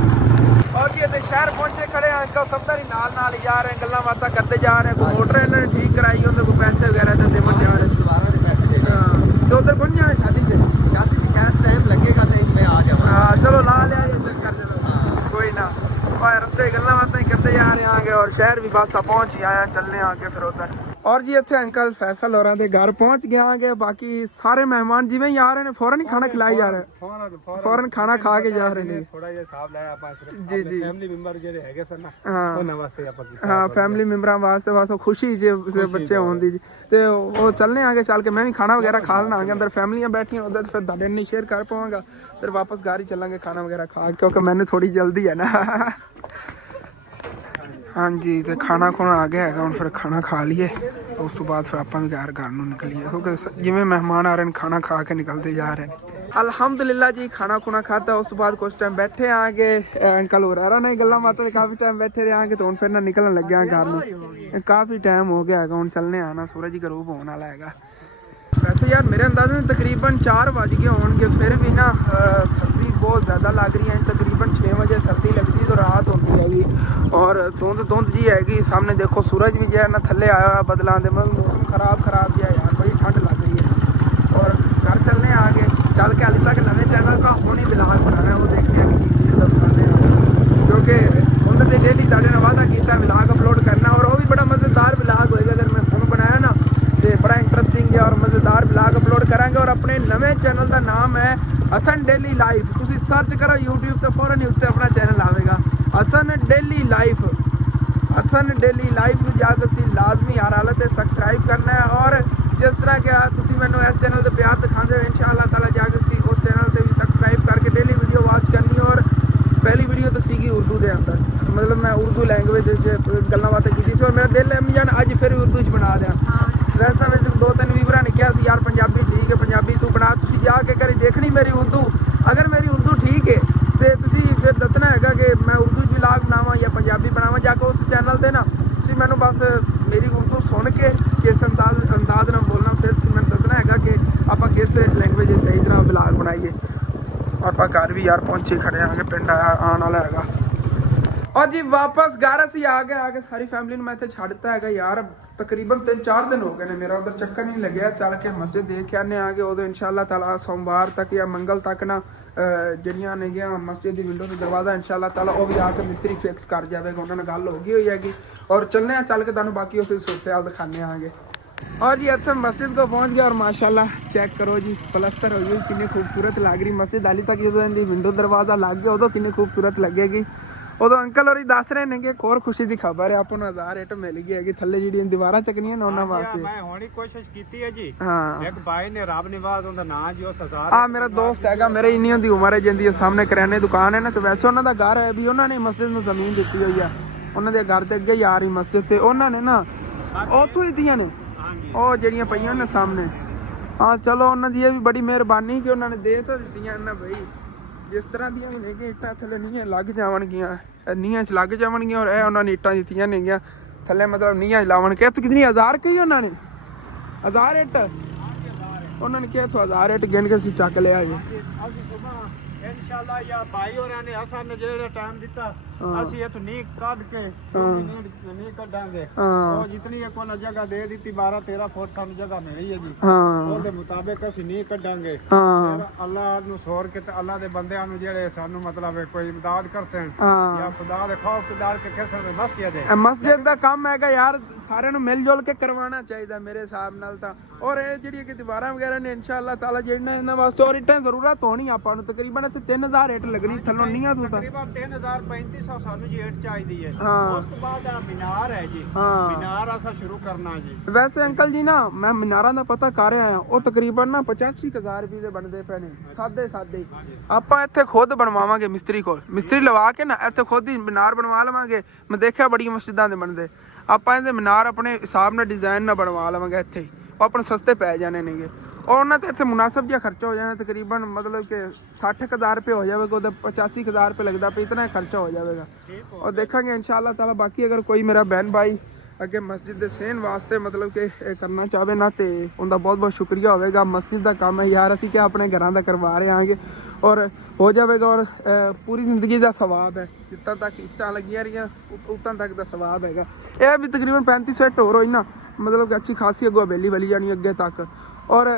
और जी इतने शहर पहुंचे खड़े हैं, अंकल सफदर ही नाल ही जा रहे हैं, गल्लां बातां करते जा रहे हैं। कोई मोटर इन्होंने ठीक कराई, उन्हें कोई पैसे वगैरह तो देवन जा रहे हैं। तो उधर कौन जाना शादी पे? शादी में शायद टाइम लगेगा तो मैं आ जाऊंगा। हाँ चलो ला लिया चक्कर, चलो कोई ना। और रस्ते गल्लां बातां ही करते जा रहे हैं आगे, और शहर भी बस पहुंच ही आया, चलने आगे फिर उधर। और जी इतने अंकल फैसल होਰਾਂ ਦੇ घर पहुंच गए आगे। बाकी सारे मेहमान जिवें ही आ रहे हैं फौरन ही खाना खिलाई जा रहे हैं, फौरन खाना खा के जा रहे हैं। थोड़ा ਜਿਹਾ ਹਿਸਾਬ ਲਾਇਆ ਆਪਾਂ ਸਿਰਫ ਜੀ ਜੀ ਫੈਮਿਲੀ ਮੈਂਬਰ ਜਿਹੜੇ ਹੈਗੇ ਸਨ ਨਾ, ਹਾਂ ਉਹਨਾਂ ਵਾਸਤੇ ਆਪਾਂ ਕੀਤਾ। ਹਾਂ ਫੈਮਿਲੀ ਮੈਂਬਰਾਂ ਵਾਸਤੇ ਬਸ ਖੁਸ਼ੀ ਜੇ ਬੱਚੇ ਹੋਣ ਦੀ ਜੀ। ਤੇ ਉਹ ਚੱਲਨੇ ਆਗੇ, ਚੱਲ ਕੇ ਮੈਂ ਵੀ ਖਾਣਾ ਵਗੈਰਾ ਖਾ ਲੈਣਾ ਆਗੇ। ਅੰਦਰ ਫੈਮਲੀਆਂ ਬੈਠੀਆਂ ਉਧਰ, ਫਿਰ ਤੁਹਾਡੇ ਨਾਲ ਸ਼ੇਅਰ ਕਰ ਪਾਵਾਂਗਾ। ਫਿਰ ਵਾਪਸ ਘਰ ਹੀ ਚੱਲਾਂਗੇ ਖਾਣਾ ਵਗੈਰਾ ਖਾ ਕੇ, ਕਿਉਂਕਿ ਮੈਨੂੰ ਥੋੜੀ ਜਲਦੀ ਹੈ ਨਾ। ਹਾਂਜੀ ਤੇ ਖਾਣਾ ਖੁਣਾ ਆ ਗਿਆ ਹੈਗਾ, ਹੁਣ ਫਿਰ ਖਾਣਾ ਖਾ ਲਈਏ, ਉਸ ਤੋਂ ਬਾਅਦ ਫਿਰ ਆਪਾਂ ਵੀ ਘਰ ਨੂੰ ਨਿਕਲੀਏ, ਕਿਉਂਕਿ ਜਿਵੇਂ ਮਹਿਮਾਨ ਆ ਰਹੇ ਨੇ ਖਾਣਾ ਖਾ ਕੇ ਨਿਕਲਦੇ ਜਾ ਰਹੇ ਨੇ। ਅਲਹਮਦੁਲਿल्लाह जी, खाना खुना खाता, उस तो बाद कुछ टाइम बैठे आगे अंकल हो रहा नहीं गल्ला बातें, काफी टाइम बैठे रहे आगे। तो हम फिर ना निकलने लगे घर में, काफी टाइम हो गया है, हम चलने आना, सूरज ही गरूब होने वाला है। वैसे यार मेरे अंदाजे में तकरीबन 4 बज गए होंगे, फिर भी ना सर्दी बहुत ज़्यादा लग रही है। तकरीबन 6 बजे सर्दी लगती तो रात होती हैगी, और धुंध जी हैगी। सामने देखो सूरज भी जो है ना थल्ले आया हुआ बदलां दे, मौसम खराब जी है यार, बड़ी ठंड लग रही है। और घर चलने आगे, चल के हाली तक नवे चैनल का होनी बिलाल बनाना है, वो देखते हैं कि चीज़ का बनाने हैं, क्योंकि उन्होंने डेली ताड़े ने वादा किया बिलाग अपलोड करना, और वो भी बड़ा मज़ेदार बिलाग होएगा। अगर मैं फोन बनाया ना तो बड़ा इंटरेस्टिंग है और मज़ेदार बिलाग अपलोड करांगे। और अपने नवे चैनल का नाम है हसन डेली लाइफ। तुम सर्च करो यूट्यूब तो फौरन ही उत्ते अपना चैनल आएगा, Hasan daily life. Hasan daily life में जाकर सी लाजमी हर हालत सबसक्राइब करना है। और जिस तरह के तुम मैंने इस चैनल पर प्यार दिखाते हो, इंशाअल्लाह ताला जाकर सी उस चैनल पर भी सबसक्राइब करके डेली वीडियो वॉच करनी है। और पहली वीडियो तो सीगी उर्दू के अंदर, मतलब मैं उर्दू लैंग्वेज गल्लां बातें की थी, और मेरा दिल है मैं जान अज फिर उर्दू च बना दें। वैसे मैं 2-3 वीवरा ने कहा यार पंजाबी ठीक है, पंजाबी तू बना, तुम जाके करी देखनी मेरी उर्दू। अगर मेरी उर्दू ठीक है तो तुम फिर दसना है कि मैं उर्दू च व्लॉग बनावा या पंजाबी बनावा। जाके उस चैनल पर ना तुम मैनू बस मेरी उर्दू सुन के किस अंदाज नाल बोलना, फिर मैं दसना है कि आप किस लैंग्वेज सही तरह व्लॉग बनाइए। और आप घर भी यार पहुंचे खड़े आगे, पिंड आने वाला है। और जी वापस घर असी आ गए सारी फैमिली मैं इतने छड्डता है यार। तकरीबन 3-4 दिन हो गए ने, मेरा उधर चक्कर नहीं लगे। चल के मस्जिद देख के आने आगे, उदो इंशाअल्लाह ताला सोमवार तक या मंगल तक ना ਜਿਹੜੀਆਂ ਨੇਗੀਆਂ मस्जिद की विंडो से दरवाज़ा इंशाअल्लाह ताला वो भी आके मिस्त्री फिक्स कर जाएगा, उन्होंने गल हो गई हुई हैगी। और चलने चल के तुहानू बाकी उस सूरत हाल दिखाने आगे। और जी इतने मस्जिद को पहुंच गया, और माशाल्लाह चेक करो जी प्लस्तर हो गई, कितनी खूबसूरत लग रही मस्जिद। हाली तक जो इनकी विंडो दरवाज़ा लग गया, उदो कितनी खूबसूरत लगेगी। उदो अंकल और दस रहे ने कि एक और खुशी की खबर है, आपको 1000 इट मिल गई है थले जी दीवार चकनिया ने उन्होंने वास्ते। मैं होनी कोशिश की है जी। हाँ एक भाई ने रब निवाज उनका नाम जी, उस 1000 हाँ मेरा दोस्त हैगा, मेरे इन्नी दी उम्र है जिंदी सामने करियाने दुकान है ना। तो वैसे उन्होंने घर है भी, उन्होंने मस्जिद में जमीन दी हुई है, उन्होंने घर के अगे ही आ रही मस्जिद, तो उन्होंने ना उतों ही दियाँ ने ਉਹ ਜਿਹੜੀਆਂ ਪਈਆਂ ਨੇ ਸਾਹਮਣੇ। ਹਾਂ ਚਲੋ ਉਹਨਾਂ ਦੀ ਇਹ ਵੀ ਬੜੀ ਮਿਹਰਬਾਨੀ ਕਿ ਉਹਨਾਂ ਨੇ ਦੇ ਤਾਂ ਦਿੱਤੀਆਂ ਨਾ ਬਈ। ਜਿਸ ਤਰ੍ਹਾਂ ਦੀਆਂ ਵੀ ਨੇ ਕਿ ਇੱਟਾਂ ਥੱਲੇ ਨੀਹਾਂ ਲੱਗ ਜਾਵਣਗੀਆਂ, ਨੀਹਾਂ 'ਚ ਲੱਗ ਜਾਵਣਗੀਆਂ। ਔਰ ਇਹ ਉਹਨਾਂ ਨੇ ਇੱਟਾਂ ਦਿੱਤੀਆਂ ਨੇਗੀਆਂ ਥੱਲੇ, ਮਤਲਬ ਨੀਹਾਂ 'ਚ ਲਾਵਣ ਕੇ। ਤੂੰ ਕਿਤਨੀ 1000 ਕਹੀ ਉਹਨਾਂ ਨੇ? 1000 ਇੱਟ ਉਹਨਾਂ ਨੇ ਕਿਹਾ, 1000 ਇੱਟ ਗਿਣ ਕੇ ਅਸੀਂ ਚੱਕ ਲਿਆ ਜੀ। इंशाल्लाह या भाई और ने हसन ने जेड़ा टाइम दिता ਅਸੀਂ ਇਹ ਨਹੀਂ ਕੱਢ ਕੇ ਨਹੀਂ ਕੱਢਾਂਗੇ ਹਾਂ ਉਹ ਜਿਤਨੀ ਇੱਕ ਉਹਨਾਂ ਜਗ੍ਹਾ ਦੇ ਦਿੱਤੀ 12 13 ਫੁੱਟ ਸਾਨੂੰ ਜਗ੍ਹਾ ਮਿਲੀ ਹੈ ਜੀ ਹਾਂ ਉਹਦੇ ਮੁਤਾਬਿਕ ਅਸੀਂ ਨਹੀਂ ਕੱਢਾਂਗੇ ਹਾਂ ਫਿਰ ਅੱਲਾਹ ਨੂੰ ਸੋਰ ਕੇ ਤੇ ਅੱਲਾਹ ਦੇ ਬੰਦਿਆਂ ਨੂੰ ਜਿਹੜੇ ਸਾਨੂੰ ਮਤਲਬ ਕੋਈ ਇਮਦਾਦ ਕਰ ਸਨ ਹਾਂ ਜਾਂ ਖੁਦਾ ਦੇ ਖੌਫ ਤੋਂ ਡਰ ਕੇ ਕਿਸੇ ਦੇ ਮਸਜਿਦ ਹੈ ਇਹ ਮਸਜਿਦ ਦਾ ਕੰਮ ਹੈਗਾ ਯਾਰ ਸਾਰਿਆਂ ਨੂੰ ਮਿਲ ਜੁਲ ਕੇ ਕਰਵਾਉਣਾ ਚਾਹੀਦਾ ਮੇਰੇ ਹਿਸਾਬ ਨਾਲ ਤਾਂ ਔਰ ਇਹ ਜਿਹੜੀ ਕਿ ਦੀਵਾਰਾਂ ਵਗੈਰਾ ਨੇ ਇਨਸ਼ਾਅੱਲਾ ਤਾਲਾ ਜਿਹੜੀਆਂ ਇਹਨਾਂ ਵਾਸਤੇ ਔਰ ਇੱਟਾਂ ਜ਼ਰੂਰਤ ਹੋਣੀ ਆਪਾਂ ਨੂੰ ਤਕਰੀਬਨ ਇੱਥੇ 3000 ਇੱਟ ਲੱਗਣੀ ਥੱਲੋਂ ਨੀਆਂ ਤੋਂ ਤਾਂ ਤਕਰੀਬਨ 3500 ਸਾਨੂੰ ਜੀ ਏਟ ਚਾਹੀਦੀ ਹੈ ਹਾਂ। ਉਸ ਤੋਂ ਬਾਅਦ ਆ ਮੀਨਾਰ ਹੈ ਜੀ ਹਾਂ। ਮੀਨਾਰ ਅਸਾਂ ਸ਼ੁਰੂ ਕਰਨਾ ਜੀ ਵੈਸੇ ਅੰਕਲ ਜੀ ਨਾ ਮੈਂ ਮੀਨਾਰਾਂ ਦਾ ਪਤਾ ਕਰ ਆਇਆ ਉਹ ਤਕਰੀਬਨ ਨਾ 85000 ਰੁਪਏ ਦੇ ਬਣਦੇ ਪਏ ਨੇ ਸਾਦੇ ਆਪਾਂ ਇੱਥੇ ਖੁਦ ਬਣਵਾਵਾਂਗੇ ਮਿਸਤਰੀ ਕੋਲ ਮਿਸਤਰੀ ਲਵਾ ਕੇ ਨਾ ਇੱਥੇ ਖੁਦ ਹੀ ਮੀਨਾਰ ਬਣਵਾ ਲਵਾਂਗੇ ਮੈਂ ਦੇਖਿਆ ਬੜੀਆਂ ਮਸਜਿਦਾਂ ਦੇ ਬਣਦੇ ਆਪਾਂ ਇਹਦੇ ਮੀਨਾਰ ਆਪਣੇ ਹਿਸਾਬ ਨਾਲ ਡਿਜ਼ਾਈਨ ਨਾਲ ਬਣਵਾ ਲਵਾਂਗੇ ਇੱਥੇ ਹੀ ਉਹ ਆਪਣੇ ਸਸਤੇ ਪੈ ਜਾਣੇ ਨੇਗੇ ਔਰ ਉਹਨਾਂ ਤੇ ਇੱਥੇ ਮੁਨਾਸਬ ਜਿਹਾ ਖਰਚਾ ਹੋ ਜਾਣਾ ਤਕਰੀਬਨ ਮਤਲਬ ਕਿ 60000 ਰੁਪਏ ਹੋ ਜਾਵੇਗਾ ਉਹਦਾ 85000 ਰੁਪਏ ਲੱਗਦਾ ਪਿਆ ਇਤਨਾ ਖਰਚਾ ਹੋ ਜਾਵੇਗਾ ਔਰ ਦੇਖਾਂਗੇ ਇਨਸ਼ਾਅੱਲਾ ਤਾਲਾ ਬਾਕੀ ਅਗਰ ਕੋਈ ਮੇਰਾ ਬਹਿਨ ਭਾਈ ਅੱਗੇ ਮਸਜਿਦ ਦੇ ਸੇਨ ਵਾਸਤੇ ਮਤਲਬ ਕਿ ਇਹ ਕਰਨਾ ਚਾਹਵੇ ਨਾ ਤੇ ਉਹਦਾ ਬਹੁਤ ਬਹੁਤ ਸ਼ੁਕਰੀਆ ਹੋਵੇਗਾ ਮਸਜਿਦ ਦਾ ਕੰਮ ਹੈ ਯਾਰ ਅਸੀਂ ਕਿ ਆਪਣੇ ਘਰਾਂ ਦਾ ਕਰਵਾ ਰਹੇ ਹਾਂਗੇ ਔਰ ਹੋ ਜਾਵੇਗਾ ਔਰ ਪੂਰੀ ਜ਼ਿੰਦਗੀ ਦਾ ਸਵਾਬ ਹੈ ਜਿੱਤਾਂ ਤੱਕ ਇੱਟਾਂ ਲੱਗੀਆਂ ਰਹੀਆਂ ਉਤਾਂ ਤੱਕ ਦਾ ਸਵਾਬ ਹੈਗਾ ਇਹ ਵੀ ਤਕਰੀਬਨ 3500 ਇੱਟ ਹੋਰ ਹੋਈ ਨਾ ਮਤਲਬ ਕਿ ਅੱਛੀ ਖਾਸੀ ਅੱਗੋਂ ਹਵੇਲੀ ਵਾਲੀ ਜਾਣੀ ਅੱਗੇ ਤੱਕ ਔਰ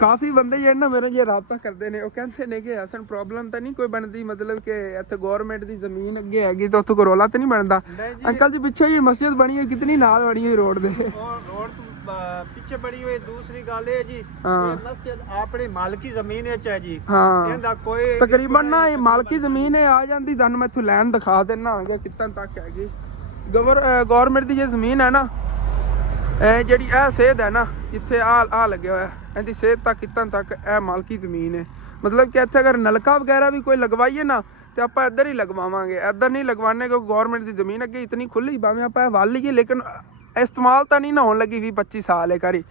ਕਾਫੀ ਬੰਦੇ ਜਿਹੜੇ ਨਾ ਮੇਰੇ ਜੇ ਰਾਬਤਾ ਕਰਦੇ ਨੇ ਉਹ ਕਹਿੰਦੇ ਨੇ ਕਿ ਹਸਨ ਪ੍ਰੋਬਲਮ ਤਾਂ ਨਹੀਂ ਕੋਈ ਬਣਦੀ ਮਤਲਬ ਕਿ ਇੱਥੇ ਗਵਰਨਮੈਂਟ ਦੀ ਜ਼ਮੀਨ ਅੱਗੇ ਹੈਗੀ ਤਾਂ ਉੱਥੇ ਕੋਈ ਰੌਲਾ ਤਾਂ ਨਹੀਂ ਬਣਦਾ ਅੰਕਲ ਜੀ ਪਿੱਛੇ ਜੀ ਮਸਜਿਦ ਬਣੀ ਹੋਈ ਕਿਤਨੀ ਨਾਲ ਬਣੀ ਹੋਈ ਰੋਡ ਦੇ ਉਹ ਰੋਡ ਤੋਂ ਪਿੱਛੇ ਬਣੀ ਹੋਈ ਦੂਸਰੀ ਗੱਲ ਇਹ ਜੀ ਹਾਂ। ਇਹ ਮਸਜਿਦ ਆਪਣੀ ਮਾਲਕੀ ਜ਼ਮੀਨ ਵਿੱਚ ਹੈ ਜੀ ਹਾਂ ਇਹਦਾ ਕੋਈ ਤਕਰੀਬਨ ਨਾ ਇਹ ਮਾਲਕੀ ਜ਼ਮੀਨ ਹੈ ਆ ਜਾਂਦੀ ਤੁਹਾਨੂੰ ਮੈਂ ਇੱਥੋਂ ਲੈਣ ਦਿਖਾ ਦੇਣਾ ਹੈਗਾ ਕਿੱਥਾਂ ਤੱਕ ਹੈਗੀ ਗਵਰਨਮੈਂਟ ਦੀ ਜੇ ਜ਼ਮੀਨ ਹੈ ਨਾ ਇਹ ਜਿਹੜੀ ਇਹ ਸੇਧ ਹੈ ਨਾ ਜਿੱਥੇ ਆ ਲੱਗਿਆ ਹੋਇਆ ਇਹਦੀ ਸੇਧ ਤੱਕ ਕਿੱਥਾਂ ਤੱਕ ਇਹ ਮਾਲਕੀ ਜ਼ਮੀਨ ਹੈ ਮਤਲਬ ਕਿ ਇੱਥੇ ਅਗਰ ਨਲਕਾ ਵਗੈਰਾ ਵੀ ਕੋਈ ਲਗਵਾਈਏ ਨਾ ਤੇ ਆਪਾਂ ਇੱਧਰ ਹੀ ਲਗਵਾਵਾਂਗੇ ਇੱਧਰ ਨਹੀਂ ਲਗਵਾਣੇ ਕਿਉਂਕਿ ਗਵਰਨਮੈਂਟ ਦੀ ਜ਼ਮੀਨ ਅੱਗੇ ਇਤਨੀ ਖੁੱਲੀ ਭਾਵੇਂ ਆਪਾਂ ਵੱਲ ਲਈਏ ਲੇਕਿਨ ਇਸਤੇਮਾਲ ਤਾਂ ਨਹੀਂ ਨਾ ਹੋਣ ਲੱਗੀ 20-25 ਸਾਲ ਹੈ ਕਰੀ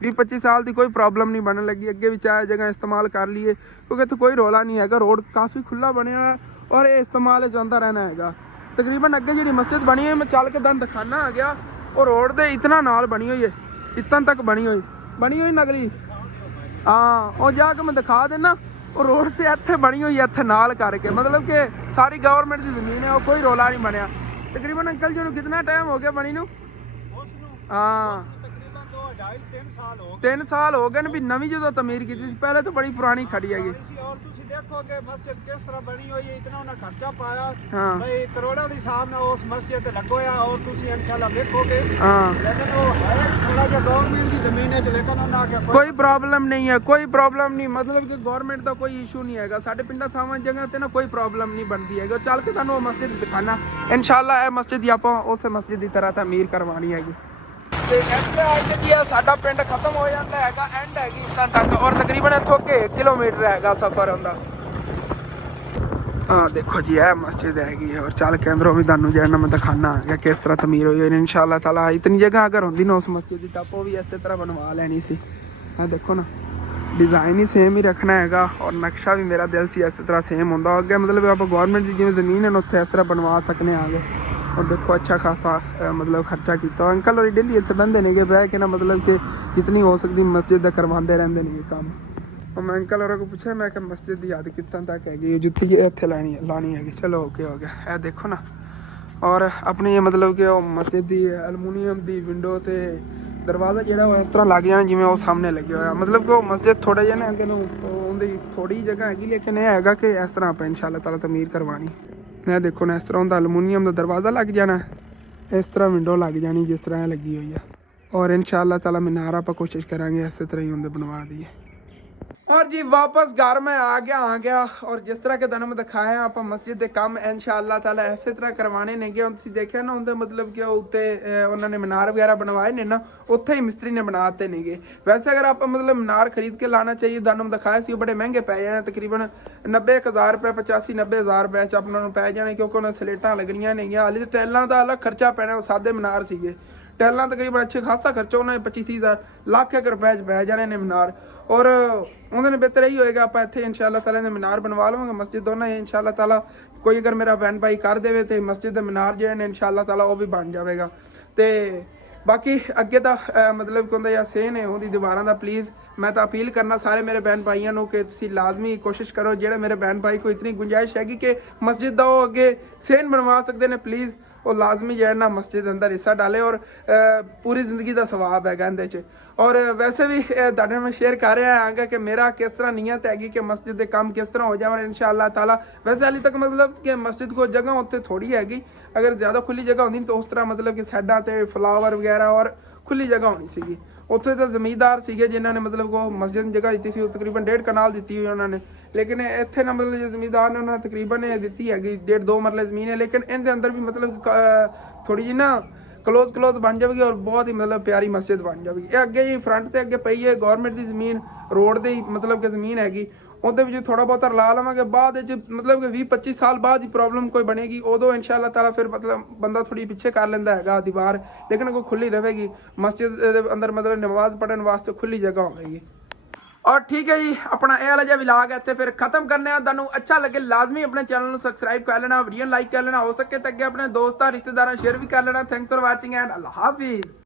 20-25 ਸਾਲ ਦੀ ਕੋਈ ਪ੍ਰੋਬਲਮ ਨਹੀਂ ਬਣਨ ਲੱਗੀ ਅੱਗੇ ਵੀ ਚਾਹੇ ਜਗ੍ਹਾ ਇਸਤੇਮਾਲ ਕਰ ਲਈਏ ਕਿਉਂਕਿ ਇੱਥੇ ਕੋਈ ਰੌਲਾ ਨਹੀਂ ਹੈਗਾ ਰੋਡ ਕਾਫੀ ਖੁੱਲਾ ਬਣਿਆ ਹੋਇਆ ਔਰ ਇਹ ਇਸਤੇਮਾਲ ਜਾਂਦਾ ਰਹਿਣਾ ਹੈਗਾ ਤਕਰੀਬਨ ਅੱਗੇ ਜਿਹੜੀ ਮਸਜਿਦ ਬਣੀ ਹੈ ਮੈਂ ਚੱਲ ਕੇ ਤੁਹਾਨੂੰ ਦਿਖਾਣਾ ਆ ਗਿਆ ਉਹ ਰੋਡ ਦੇ ਇਤਨਾ ਨਾਲ ਬਣੀ ਹੋਈ ਹੈ ਇਤਨ ਤੱਕ ਬਣੀ ਹੋਈ ਨਗਲੀ ਹਾਂ ਉਹ ਜਾ ਕੇ ਮੈਂ ਦਿਖਾ ਦੇਣਾ ਉਹ ਰੋਡ ਤੇ ਇੱਥੇ ਬਣੀ ਹੋਈ ਹੈ ਇੱਥੇ ਨਾਲ ਕਰਕੇ ਮਤਲਬ ਕਿ ਸਾਰੀ ਗਵਰਨਮੈਂਟ ਦੀ ਜ਼ਮੀਨ ਹੈ ਉਹ ਕੋਈ ਰੌਲਾ ਨਹੀਂ ਬਣਿਆ ਤਕਰੀਬਨ ਅੰਕਲ ਜੀ ਨੂੰ ਕਿੰਨਾ ਟਾਈਮ ਹੋ ਗਿਆ ਬਣੀ ਨੂੰ ਹਾਂ ਤਕਰੀਬਨ 2.5-3 ਸਾਲ ਹੋ 3 ਸਾਲ ਹੋ ਗਏ ਨੇ ਵੀ ਨਵੀਂ ਜਦੋਂ ਤਮੀਰ ਕੀਤੀ ਸੀ ਪਹਿਲੇ ਤਾਂ ਬੜੀ ਪੁਰਾਣੀ ਖੜੀ ਹੈਗੀ ਗਈ ਔਰ ਤੁਸੀਂ ਦੇਖੋਗੇ ਮਸਜਿਦ ਕਿਸ ਤਰ੍ਹਾਂ ਬਣੀ ਹੋਈ ਹੈ ਇਤਨਾ ਉਹਨਾਂ ਖਰਚਾ ਪਾਇਆ ਹਾਂ ਬਈ ਕਰੋੜਾਂ ਦੀ ਹਿਸਾਬ ਨਾਲ ਉਸ ਮਸਜਿਦ ਤੇ ਲੱਗੋਇਆ ਔਰ ਤੁਸੀਂ ਇਨਸ਼ਾਅੱਲਾ ਦੇਖੋਗੇ ਹਾਂ ਲੇਕਿਨ ਉਹ ਹੈ ਥੋੜਾ ਜਿਹਾ ਗਵਰਨਮੈਂਟ ਦੀ ਜ਼ਮੀਨ ਹੈ ਲੇਕਿਨ ਉਹਨਾਂ ਆ ਕੇ ਕੋਈ ਪ੍ਰੋਬਲਮ ਨਹੀਂ ਹੈ ਕੋਈ ਪ੍ਰੋਬਲਮ ਨਹੀਂ ਮਤਲਬ ਕਿ ਗਵਰਨਮੈਂਟ ਦਾ ਕੋਈ ਇਸ਼ੂ ਨਹੀਂ ਹੈਗਾ ਸਾਡੇ ਪਿੰਡਾਂ ਥਾਵਾਂ ਜਗ੍ਹਾ ਤੇ ਨਾ ਕੋਈ ਪ੍ਰੋਬਲਮ ਨਹੀਂ ਬਣਦੀ ਹੈਗੀ ਚੱਲ ਕੇ ਤੁਹਾਨੂੰ ਉਹ ਮਸਜਿਦ ਦਿਖਾਣਾ ਇਨਸ਼ਾਅੱਲਾ ਇਹ ਮਸਜਿਦ ਹੀ ਆਪਾਂ ਉਸੇ ਮਸਜਿਦ ਦੀ ਤਰ੍ਹਾਂ ਤਾਮੀਰ ਕਰਵਾਉਣੀ ਹੈਗੀ ਤੇ ਇੱਥੇ ਆ ਕੇ ਜੀ ਸਾਡਾ ਪਿੰਡ ਖਤਮ ਹੋ ਜਾਂਦਾ ਹੈਗਾ ਐਂਡ ਹੈਗੀ ਇੱਥਾਂ ਤੱਕ ਔਰ ਤਕਰੀਬਨ ਇੱਥੋਂ ਅੱਗੇ 1 ਕਿਲੋਮੀਟਰ ਹੈਗਾ ਸਫ਼ਰ ਹੁੰਦਾ ਹਾਂ ਦੇਖੋ ਜੀ ਇਹ ਮਸਜਿਦ ਹੈਗੀ ਔਰ ਚੱਲ ਕੇ ਅੰਦਰੋਂ ਵੀ ਤੁਹਾਨੂੰ ਜਿਹੜਾ ਮੈਂ ਦਿਖਾਣਾ ਹੈਗਾ ਕਿਸ ਤਰ੍ਹਾਂ ਤਮੀਰ ਹੋਈ ਹੈ ਇਨਸ਼ਾਅੱਲਾ ਤਾਲਾ ਇਤਨੀ ਜਗ੍ਹਾ ਅਗਰ ਹੁੰਦੀ ਨਾ ਉਸ ਮਸਜਿਦ ਦੀ ਤਾਂ ਉਹ ਵੀ ਇਸੇ ਤਰ੍ਹਾਂ ਬਣਵਾ ਲੈਣੀ ਸੀ ਆ ਦੇਖੋ ਨਾ ਡਿਜ਼ਾਈਨ ਹੀ ਸੇਮ ਹੀ ਰੱਖਣਾ ਹੈਗਾ ਔਰ ਨਕਸ਼ਾ ਵੀ ਮੇਰਾ ਦਿਲ ਸੀ ਇਸੇ ਤਰ੍ਹਾਂ ਸੇਮ ਹੁੰਦਾ ਅੱਗੇ ਮਤਲਬ ਆਪਾਂ ਗਵਰਨਮੈਂਟ ਦੀ ਜਿਵੇਂ ਜ਼ਮੀਨ ਹੈ ਨਾ ਉੱਥੇ ਇਸ ਤਰ੍ਹਾਂ ਬਣਵਾ ਸਕਨੇ ਆਗੇ और देखो अच्छा खासा मतलब खर्चा किया अंकल और डेली इतने बंदे ने बह के ना मतलब कि जितनी हो सकती मस्जिद का करवाते रहते नहीं काम और मैं अंकल और को पूछा मैं कि मस्जिद की याद कितना तक हैगी जुत्ती इतने लानी हैगी चलो ओके हो गया है देखो ना और अपनी मतलब कि मस्जिद की अलमूनीयम की विंडो तो दरवाज़ा जो इस तरह लग जाना जिमें वो सामने लगे हुआ मतलब कि मस्जिद थोड़ा जिहा ना अगे उनकी थोड़ी जगह हैगी लेकिन यह है कि इस तरह आप इंशाअल्लाह ताला तमीर करवानी मैं देखो ना इस तरह उनका अलमूनीयम का दरवाज़ा लग जाना इस तरह विंडो लग जानी जिस तरह लगी हुई है और इंशाअल्लाह ताला मीनार आप कोशिश करांगे इस तरह ही उनके बनवा दिए और जी वापस घर में आ गया और जिस तरह के ਤੁਹਾਨੂੰ ਦਿਖਾਇਆ ਆਪਾਂ ਮਸਜਿਦ ਦੇ ਕੰਮ ਇਨਸ਼ਾਅੱਲਾ ਤਾਲਾ ਇਸੇ ਤਰ੍ਹਾਂ ਕਰਵਾਣੇ ਨੇਗੇ ਹੁਣ ਤੁਸੀਂ ਦੇਖਿਆ ਨਾ ਉਹਦੇ ਮਤਲਬ ਕਿ ਉੱਤੇ ਉਹਨਾਂ ਨੇ ਮੀਨਾਰ ਵਗੈਰਾ ਬਣਵਾਏ ਨੇ ਨਾ ਉੱਥੇ ਹੀ ਮਿਸਤਰੀ ਨੇ ਬਣਾਤੇ ਨੇਗੇ ਵੈਸੇ ਅਗਰ ਆਪਾਂ ਮਤਲਬ ਮੀਨਾਰ ਖਰੀਦ ਕੇ ਲਾਣਾ ਚਾਹੀਏ ਤੁਹਾਨੂੰ ਦਿਖਾਇਆ ਸੀ ਉਹ ਬੜੇ ਮਹਿੰਗੇ ਪੈ ਜਾਣੇ ਤਕਰੀਬਨ 90000 ਰੁਪਏ 85-90000 ਰੁਪਏ ਚ ਆਪਣਾ ਨੂੰ ਪੈ ਜਾਣੇ ਕਿਉਂਕਿ ਉਹਨਾਂ ਸਲੇਟਾਂ ਲੱਗਣੀਆਂ ਨੇਗੀਆਂ ਹਾਲੇ ਤੇ ਟੈਲਾਂ ਦਾ ਅਲੱਗ ਖਰਚਾ ਪੈਣਾ ਉਹ ਸਾਦੇ ਮੀਨਾਰ ਸੀਗੇ ਟੈਲਾਂ ਤਕਰੀਬਨ ਅੱਛੇ ਖਾਸਾ ਖਰਚਾ ਉਹਨਾਂ ਨੇ 25-30 ਲੱਖ ਰੁਪਏ ਚ ਪੈ ਜਾਣੇ ਨੇ ਮੀਨਾਰ और उन्होंने बेहतर यही होएगा आप इतने इंशाअल्लाह ताला ने मीनार बनवा लवांगे मस्जिद दोनों इंशाअल्लाह ताला कोई अगर मेरा बहन भाई कर देवे तो मस्जिद का मीनार जो है इंशाअल्लाह ताला वो भी बन जाएगा तो बाकी अगे तो मतलब कि या सेन है उहदी दीवारां दा प्लीज़ ਮੈਂ ਤਾਂ ਅਪੀਲ ਕਰਨਾ ਸਾਰੇ ਮੇਰੇ ਭੈਣ ਭਾਈਆਂ ਨੂੰ ਕਿ ਤੁਸੀਂ ਲਾਜ਼ਮੀ ਕੋਸ਼ਿਸ਼ ਕਰੋ, ਜਿਹੜੇ ਮੇਰੇ ਭੈਣ ਭਾਈ ਕੋਈ ਇਤਨੀ ਗੁੰਜਾਇਸ਼ ਹੈਗੀ ਕਿ ਮਸਜਿਦ ਦਾ ਉਹ ਅੱਗੇ ਸੇਨ ਬਣਵਾ ਸਕਦੇ ਨੇ, ਪਲੀਜ਼ ਉਹ ਲਾਜ਼ਮੀ ਜਿਹੜਾ ਨਾ ਮਸਜਿਦ ਦੇ ਅੰਦਰ ਹਿੱਸਾ ਡਾਲੇ, ਔਰ ਪੂਰੀ ਜ਼ਿੰਦਗੀ ਦਾ ਸਵਾਬ ਹੈਗਾ ਇਹਦੇ 'ਚ। ਔਰ ਵੈਸੇ ਵੀ ਤੁਹਾਡੇ ਨਾਲ ਮੈਂ ਸ਼ੇਅਰ ਕਰ ਰਿਹਾ ਹਾਂਗਾ ਕਿ ਮੇਰਾ ਕਿਸ ਤਰ੍ਹਾਂ ਨੀਅਤ ਹੈਗੀ ਕਿ ਮਸਜਿਦ ਦੇ ਕੰਮ ਕਿਸ ਤਰ੍ਹਾਂ ਹੋ ਜਾਵਣ ਇਨਸ਼ਾਅੱਲਾ ਤਾਲਾ। ਵੈਸੇ ਹਾਲੇ ਤੱਕ ਮਤਲਬ ਕਿ ਮਸਜਿਦ ਕੋ ਜਗ੍ਹਾ ਉੱਥੇ ਥੋੜੀ ਹੈਗੀ, ਅਗਰ ਜ਼ਿਆਦਾ ਖੁੱਲੀ ਜਗ੍ਹਾ ਹੁੰਦੀ ਤਾਂ ਉਸ ਤਰ੍ਹਾਂ ਮਤਲਬ ਕਿ ਸਾਈਡਾਂ ਤੇ ਫਲਾਵਰ ਵਗੈਰਾ ਔਰ ਖੁੱਲੀ ਜਗ੍ਹਾ ਹੋਣੀ ਸੀਗੀ। ਉੱਥੇ ਤਾਂ ਜ਼ਮੀਂਦਾਰ ਸੀਗੇ ਜਿਨ੍ਹਾਂ ਨੇ ਮਤਲਬ ਉਹ ਮਸਜਿਦ ਨੂੰ ਜਗ੍ਹਾ ਦਿੱਤੀ ਸੀ, ਉਹ ਤਕਰੀਬਨ 1.5 ਕਨਾਲ ਦਿੱਤੀ ਹੋਈ ਉਹਨਾਂ ਨੇ, ਲੇਕਿਨ ਇੱਥੇ ਨਾ ਮਤਲਬ ਜ਼ਮੀਂਦਾਰ ਨੇ ਉਹਨਾਂ ਨੇ ਤਕਰੀਬਨ ਦਿੱਤੀ ਹੈਗੀ 1.5-2 ਮਰਲੇ ਜ਼ਮੀਨ ਹੈ, ਲੇਕਿਨ ਇਹਦੇ ਅੰਦਰ ਵੀ ਮਤਲਬ ਥੋੜੀ ਜਿਹੀ ਨਾ ਕਲੋਜ਼ ਬਣ ਜਾਵੇਗੀ ਔਰ ਬਹੁਤ ਹੀ ਮਤਲਬ ਪਿਆਰੀ ਮਸਜਿਦ ਬਣ ਜਾਵੇਗੀ। ਇਹ ਅੱਗੇ ਜੀ ਫਰੰਟ ਤੇ ਅੱਗੇ ਪਈ ਹੈ ਗਵਰਨਮੈਂਟ ਦੀ ਜ਼ਮੀਨ, ਰੋਡ ਦੇ ਹੀ ਮਤਲਬ ਕਿ ਜ਼ਮੀਨ ਹੈਗੀ, ਉਹਦੇ ਵਿੱਚ ਥੋੜਾ ਬਹੁਤਾ ਰਲਾ ਲਵਾਂਗੇ, ਬਾਅਦ ਵਿੱਚ ਮਤਲਬ ਕਿ 20-25 ਸਾਲ ਬਾਅਦ ਹੀ ਪ੍ਰੋਬਲਮ ਕੋਈ ਬਣੇਗੀ, ਉਦੋਂ ਇਨਸ਼ਾਅੱਲਾ ਤਾਲਾ ਫਿਰ ਮਤਲਬ ਬੰਦਾ ਥੋੜੀ ਪਿੱਛੇ ਕਰ ਲੈਂਦਾ ਹੈਗਾ ਦੀਵਾਰ, ਲੇਕਿਨ ਕੋਈ ਖੁੱਲੀ ਰਹੇਗੀ ਮਸਜਿਦ ਦੇ ਅੰਦਰ, ਮਤਲਬ ਨਮਾਜ਼ ਪੜ੍ਹਨ ਵਾਸਤੇ ਖੁੱਲੀ ਜਗ੍ਹਾ ਹੋਵੇਗੀ। ਔਰ ਠੀਕ ਹੈ ਜੀ, ਆਪਣਾ ਇਹ ਵਾਲਾ ਜਿਹਾ ਵਲੌਗ ਇੱਥੇ ਫਿਰ ਖਤਮ ਕਰਨੇ ਆ। ਤੁਹਾਨੂੰ ਅੱਛਾ ਲੱਗੇ ਲਾਜ਼ਮੀ ਆਪਣੇ ਚੈਨਲ ਨੂੰ ਸਬਸਕ੍ਰਾਈਬ ਕਰ ਲੈਣਾ, ਵੀਡੀਓ ਲਾਈਕ ਕਰ ਲੈਣਾ, ਹੋ ਸਕੇ ਤਾਂ ਅੱਗੇ ਆਪਣੇ ਦੋਸਤਾਂ ਰਿਸ਼ਤੇਦਾਰਾਂ ਸ਼ੇਅਰ ਵੀ ਕਰ ਲੈਣਾ। Thanks for watching and Allah Hafiz.